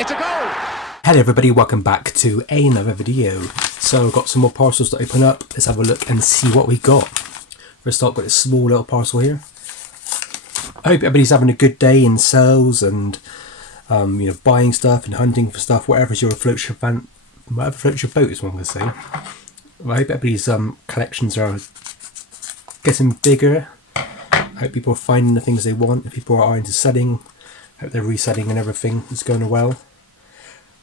It's a goal! Hello everybody, welcome back to another video. So I've got some more parcels to open up. Let's have a look and see what we got. First up, got this small little parcel here. I hope everybody's having a good day in sales and buying stuff and hunting for stuff, whatever floats your boat is what I'm going to say. I hope everybody's collections are getting bigger. I hope people are finding the things they want. If people are into selling, I hope they're reselling and everything is going well.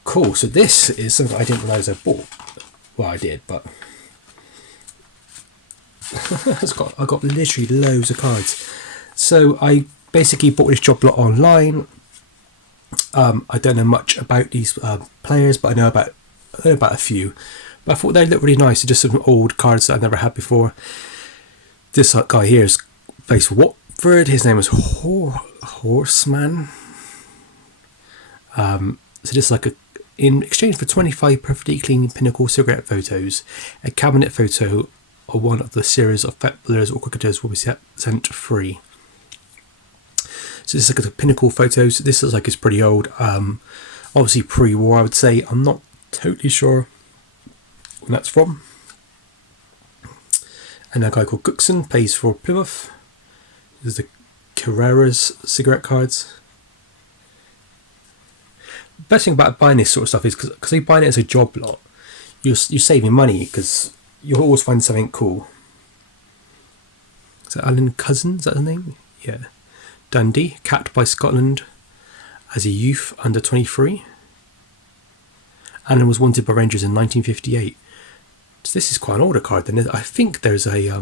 Cool, so this is something I didn't realise I bought. Well, I did, but I got literally loads of cards. So I basically bought this job lot online. I don't know much about these players, but I know about a few. But I thought they look really nice. They're just some old cards that I've never had before. This guy here is based for Watford. His name is Horseman. So this is like in exchange for 25 perfectly clean pinnacle cigarette photos, a cabinet photo of one of the series of footballers or cricketers will be sent free. So this is like a pinnacle photos. This looks like it's pretty old. Obviously pre-war, I would say. I'm not totally sure when that's from. And a guy called Cookson plays for Plymouth. This is the Carrera's cigarette cards. Best thing about buying this sort of stuff is because you're buying it as a job lot, you're saving money because you'll always find something cool. Is that Alan Cousin? Is that the name? Yeah. Dundee, capped by Scotland as a youth under 23. Alan was wanted by Rangers in 1958. So this is quite an older card then. I think there's a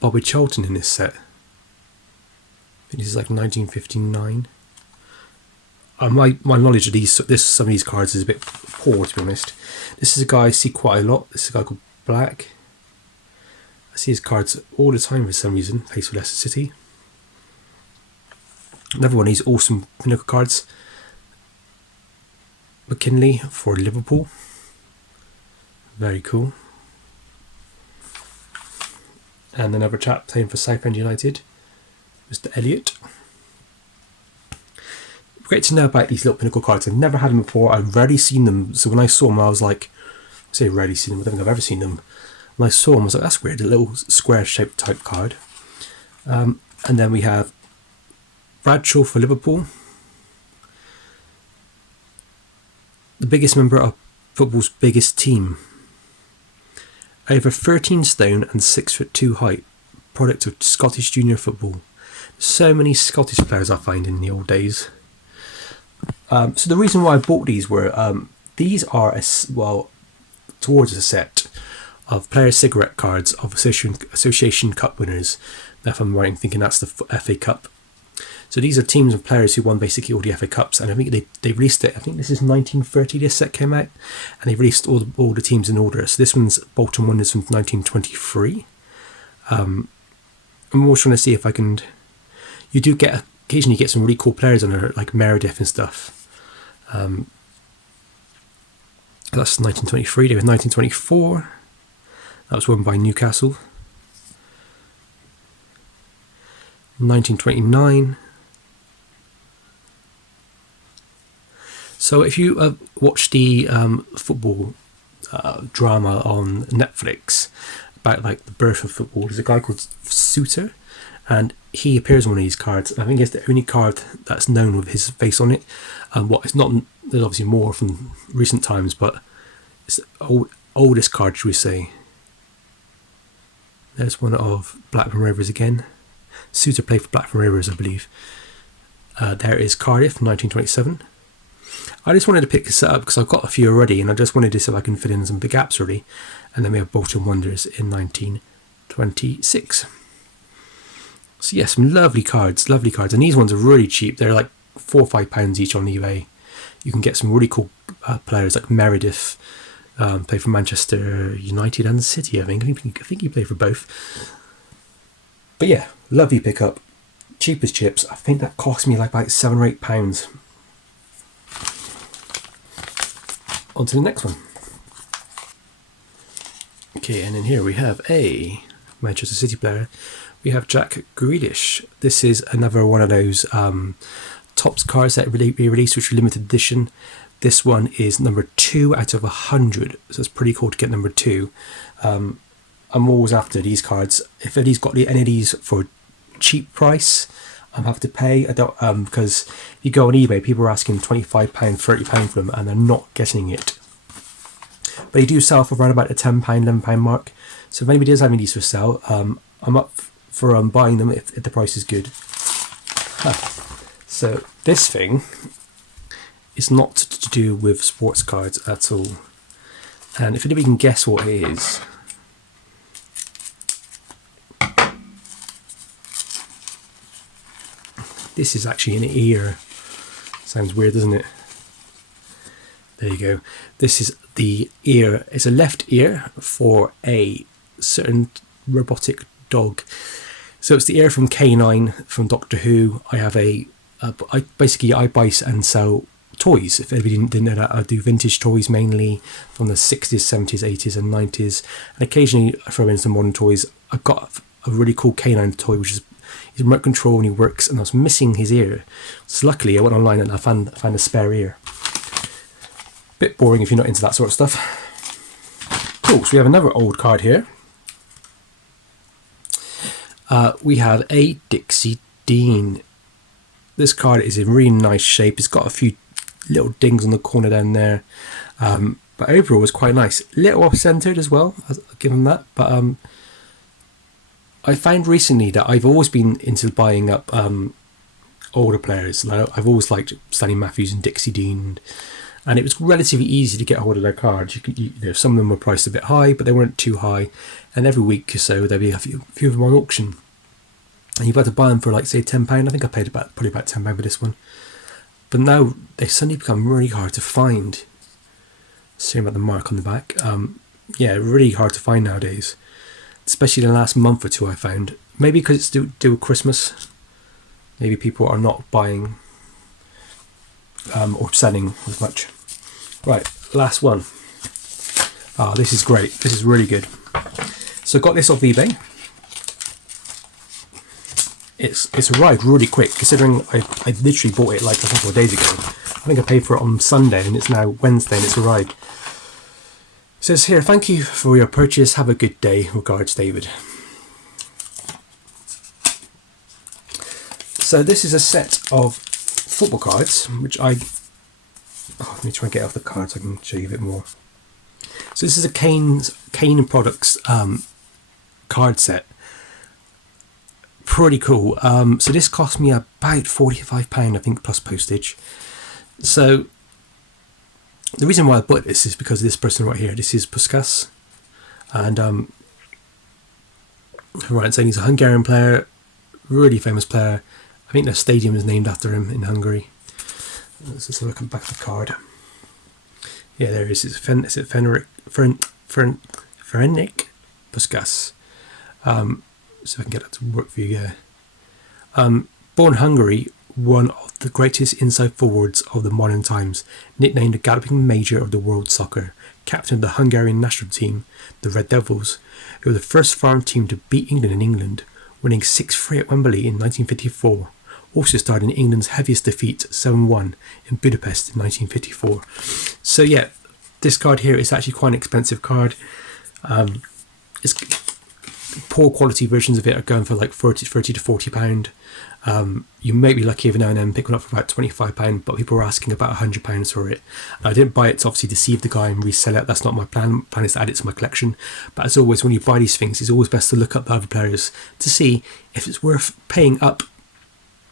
Bobby Charlton in this set. I think this is like 1959. My knowledge of some of these cards is a bit poor, to be honest. This is a guy I see quite a lot. This is a guy called Black. I see his cards all the time for some reason. Plays for Leicester City. Another one of these awesome pinnacle cards. McKinley for Liverpool. Very cool. And another chap playing for Southend United. Mr. Elliott. Great to know about these little pinnacle cards. I've never had them before. I've rarely seen them. So when I saw them, I was like, I say rarely seen them. I don't think I've ever seen them. When I saw them, I was like, that's weird. A little square shaped type card. And then we have Bradshaw for Liverpool. The biggest member of football's biggest team. Over 13 stone and 6'2" height. Product of Scottish junior football. So many Scottish players I find in the old days. So the reason why I bought these were these are towards a set of player cigarette cards of Association Cup winners. If I'm right in thinking that's the FA Cup. So these are teams of players who won basically all the FA Cups, and I think they released it. I think this is 1930. This set came out, and they released all the teams in order. So this one's Bolton Wanderers from 1923. I'm also trying to see if I can. You do occasionally get some really cool players on there, like Meredith and stuff. That's 1923. There was 1924. That was won by Newcastle. 1929. So if you watch the football drama on Netflix about like the birth of football, there's a guy called Souter, and he appears on one of these cards. I think it's the only card that's known with his face on it. It's not. There's obviously more from recent times, but it's the oldest card, should we say? There's one of Blackburn Rovers again. Souter played for Blackburn Rovers, I believe. There is Cardiff, 1927. I just wanted to pick this up because I've got a few already, and I just wanted to see if I can fill in some of the gaps really. And then we have Bolton Wanderers in 1926. So yeah, some lovely cards, and these ones are really cheap. They're like £4 or £5 each on eBay. You can get some really cool players like Meredith, played for Manchester United and City. I think he played for both. But yeah, lovely pickup, cheap as chips. I think that cost me like about £7 or £8. On to the next one. Okay, and then here we have a Manchester City player. We have Jack Grealish. This is another one of those Topps card set released, which was limited edition. This one is number 2 out of 100, so it's pretty cool to get number 2. I'm always after these cards. If anybody's got any of these for cheap price, I'm happy to pay. I don't because if you go on eBay, people are asking £25, £30 for them, and they're not getting it. But they do sell for around about the £10, £11 mark. So if anybody does have any of these for sale, I'm up for buying them if the price is good. So this thing is not to do with sports cards at all. And if anybody can guess what it is, this is actually an ear. Sounds weird, doesn't it? There you go. This is the ear. It's a left ear for a certain robotic dog. So it's the ear from K9 from Doctor Who. I have I buy and sell toys. If anybody didn't know that, I do vintage toys mainly from the 60s, 70s, 80s and 90s. And occasionally I throw in some modern toys. I've got a really cool K9 toy, which is his remote control, and he works, and I was missing his ear. So luckily I went online and I found a spare ear. Bit boring if you're not into that sort of stuff. Cool, so we have another old card here. We have a Dixie Dean. This card is in really nice shape. It's got a few little dings on the corner down there, but overall it's quite nice. Little off-centered as well, I'll give him that. But I found recently that I've always been into buying up older players. I've always liked Stanley Matthews and Dixie Dean, and it was relatively easy to get hold of their cards. You know, some of them were priced a bit high, but they weren't too high. And every week or so there'd be a few of them on auction, and you've had to buy them for, like, say, £10. I think I paid probably about £10 for this one. But now they suddenly become really hard to find. Seeing about the mark on the back, yeah, really hard to find nowadays. Especially the last month or two, I found. Maybe because it's due with Christmas. Maybe people are not buying or selling as much. Right, last one. Ah, this is great. This is really good. So I got this off eBay. It's arrived really quick, considering I literally bought it like a couple of days ago. I think I paid for it on Sunday and it's now Wednesday and it's arrived. It says here, thank you for your purchase. Have a good day. Regards, David. So this is a set of football cards, which let me try and get off the card so I can show you a bit more. So this is a Kane Products card set. Pretty cool. So this cost me about £45, I think, plus postage. So the reason why I bought this is because of this person right here. This is Puskas, and right, so he's a Hungarian player, really famous player. I think the stadium is named after him in Hungary. Let's just look at the back of the card. Yeah, there it is. It's Ferenc Puskas. So I can get that to work for you. Yeah. Born Hungary, one of the greatest inside forwards of the modern times, nicknamed the Galloping Major of the world soccer, captain of the Hungarian national team, the Red Devils, who were the first foreign team to beat England in England, winning 6-3 at Wembley in 1954. Also starred in England's heaviest defeat, 7-1, in Budapest in 1954. So yeah, this card here is actually quite an expensive card. It's poor quality versions of it are going for like 30 to £40. You may be lucky every now and then pick one up for about £25, but people are asking about £100 for it. I didn't buy it to obviously deceive the guy and resell it. That's not my plan. My plan is to add it to my collection. But as always, when you buy these things, it's always best to look up the other players to see if it's worth paying up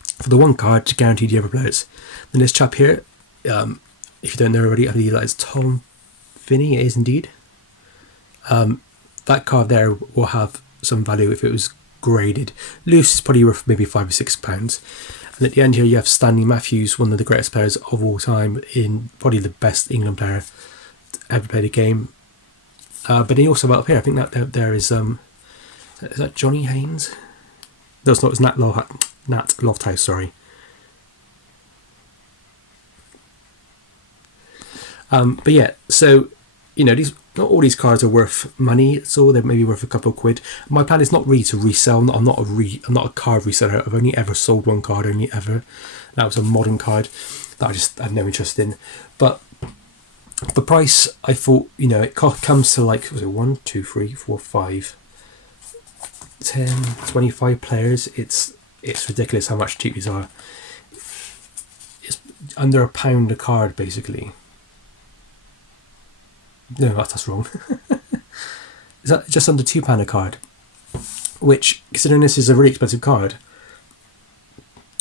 for the one card to guarantee the other players. Then this chap here, if you don't know already, I believe that is Tom Finney. It is indeed. That card there will have some value if it was graded. Loose is probably worth maybe £5 or £6. And at the end here you have Stanley Matthews, one of the greatest players of all time, in probably the best England player to ever play the game. But then also up here, I think that there is that Johnny Haynes? No, it's not. It's Nat Lofthouse. Sorry. But yeah, so you know, not all these cards are worth money, so they're maybe worth a couple of quid. My plan is not really to resell. I'm not a card reseller. I've only ever sold one card, only ever. That was a modern card that I just had no interest in. But the price, I thought, you know, it comes to like, was it 1, 2, 3, 4, 5, 10, 25 players. It's ridiculous how much cheap these are. It's under £1 a card, basically. No, that's wrong. Is that just under £2 a card? Which, considering this is a really expensive card,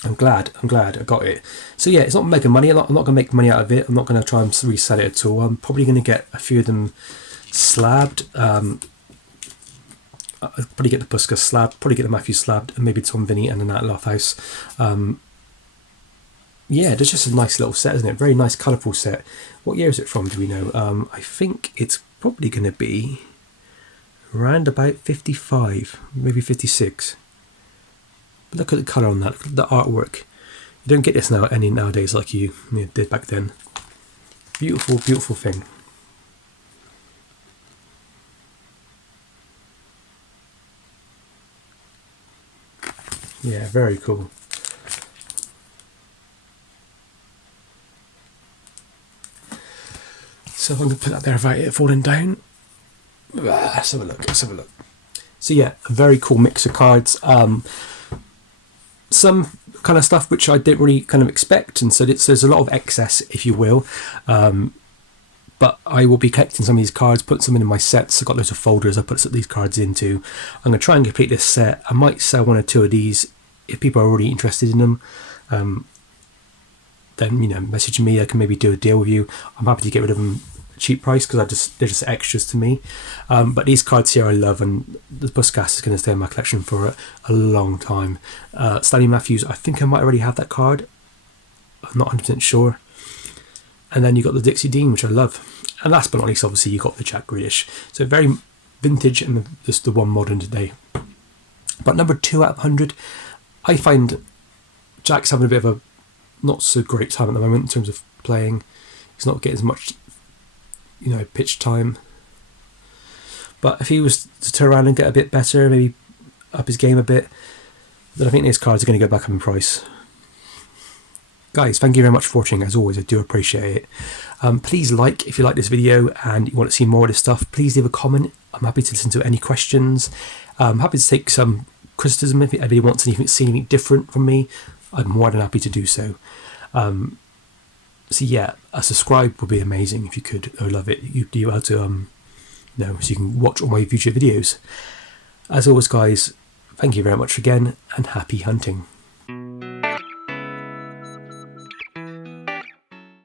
I'm glad I got it. So yeah, it's not mega money. I'm not going to make money out of it. I'm not going to try and resell it at all. I'm probably going to get a few of them slabbed. I'll probably get the Puskas slabbed, probably get the Matthews slabbed, and maybe Tom Vinny and then that Lofthouse. Yeah, there's just a nice little set, isn't it? Very nice, colourful set. What year is it from, do we know? I think it's probably going to be around about 55, maybe 56. But look at the colour on that, look at the artwork. You don't get this nowadays like you did back then. Beautiful, beautiful thing. Yeah, very cool. So I'm going to put that there without it falling down. Let's have a look. So yeah, a very cool mix of cards. Some kind of stuff which I didn't really kind of expect, and so there's a lot of excess, if you will. But I will be collecting some of these cards, putting some in my sets. I've got loads of folders I put these cards into. I'm going to try and complete this set. I might sell 1 or 2 of these if people are already interested in them. Then, you know, message me. I can maybe do a deal with you. I'm happy to get rid of them at a cheap price because they're just extras to me. But these cards here I love, and the Puskas is going to stay in my collection for a long time. Stanley Matthews, I think I might already have that card. I'm not 100% sure. And then you got the Dixie Dean, which I love. And last but not least, obviously, you got the Jack Grealish. So very vintage and just the one modern today. But number 2 out of 100, I find Jack's having a bit of a not so great time at the moment in terms of playing. He's not getting as much, you know, pitch time. But if he was to turn around and get a bit better, maybe up his game a bit, then I think these cards are going to go back up in price. Guys, thank you very much for watching. As always, I do appreciate it. Please like if you like this video and you want to see more of this stuff. Please leave a comment. I'm happy to listen to any questions. I'm happy to take some criticism if anybody wants anything, see anything different from me. I'm more than happy to do so. So yeah, a subscribe would be amazing if you could. I would love it. You have to so you can watch all my future videos. As always, guys, thank you very much again, and happy hunting.